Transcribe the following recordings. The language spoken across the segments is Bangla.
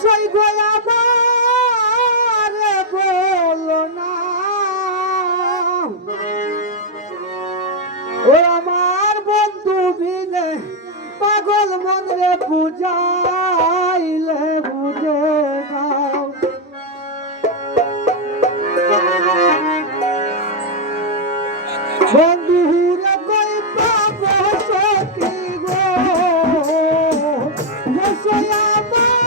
সই গো আমার বলো না ও আমার বন্ধু বিনে পাগল মন রে বুঝাইলে বুঝে নাও বন্ধু রে কই পাবো সখী গো সই আমার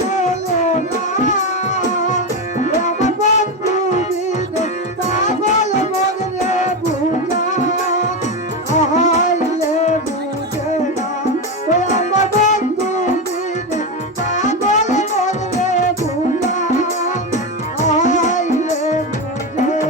বলো না আমার বন্ধু বিনে পাগল মন রে বুঝাইলে বুঝে না আমার বন্ধু বিনে পাগল মন রে বুঝাইলে বুঝে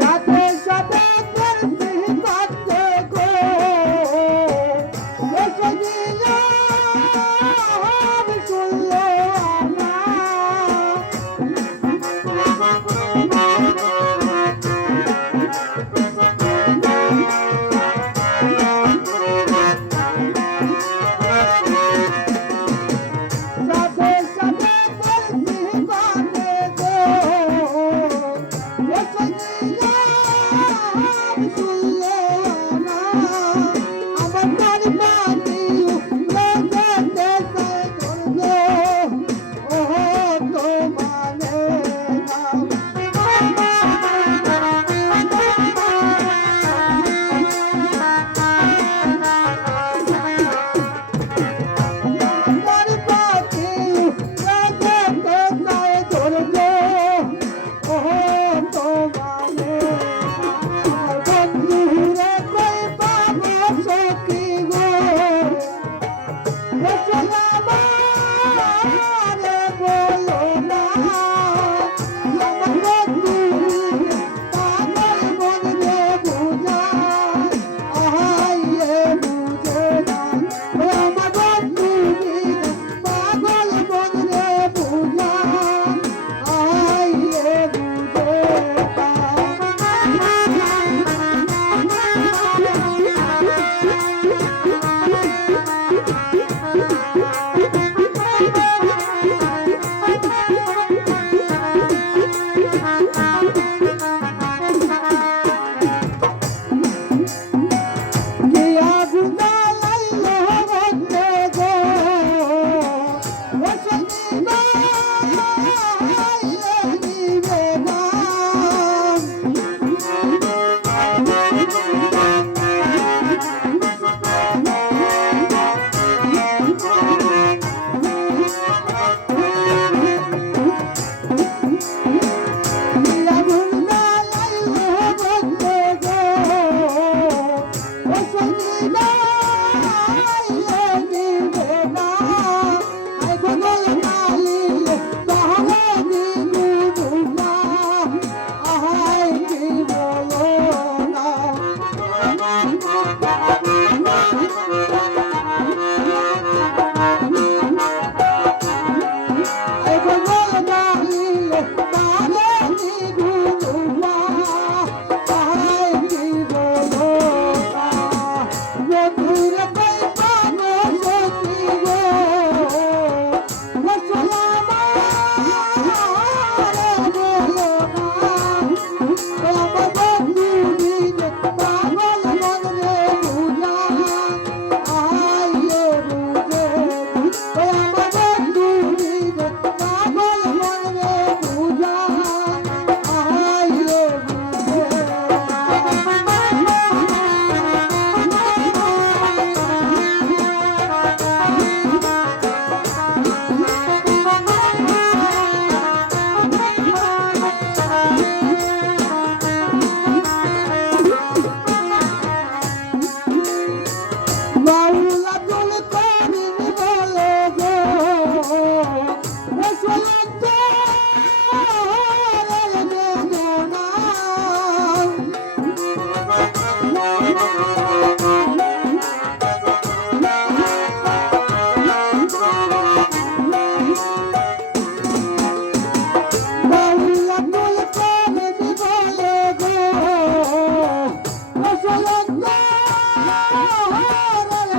সাথে সাথে করতে করতে গো এসে দিল শুনলো না সাথে সাথে করতে করতে গো এসে দিল শুনলো না আমার বাড়ি বাড়ি লোকেতে ধরলো ও তো মানে বাড়ি বাড়ি লোকেতে ধরলো ও তো মানে বন্ধু রে কই পাবো সখী গো সই আমার বলো না আমার বন্ধু পাগল মন রে বুঝাইলে বুঝে না আমার বন্ধু পাগল মন রে বুঝাইলে বুঝে গিয়া গুনা লাইলো বন্ধে গো বসতি গাইলে নিবে গান গিয়া গুনা লাইলো বন্ধে গো বসতি গাইলে নিবে গান আই বগল নালিলে তাহলে নিবু না আহাই কি বলো না আই বগল নালিলে তাহলে নিবু না আহাই কি বলো না বন্ধু রে কই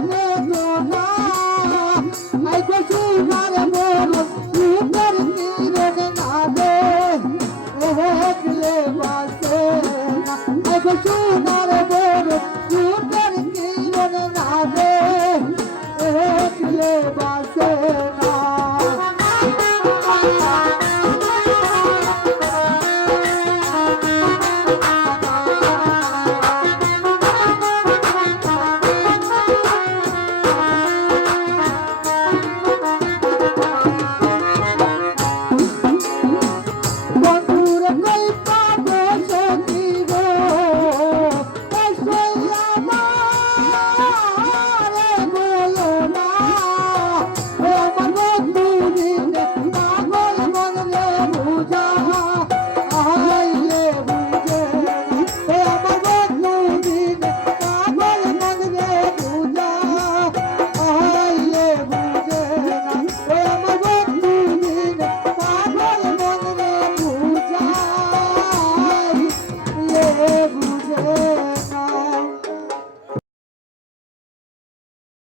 বেদনা আই গো সোনার মন রূপের কিরণ না দেখলে বাসে না আই গো সোনার মন রূপের কিরণ না দেখলে বাসে না বন্ধুরে কই পাবো সখী গো এসো আমারে বলো না ও আমার বন্ধু দিনে পাগল মন রে বুঝা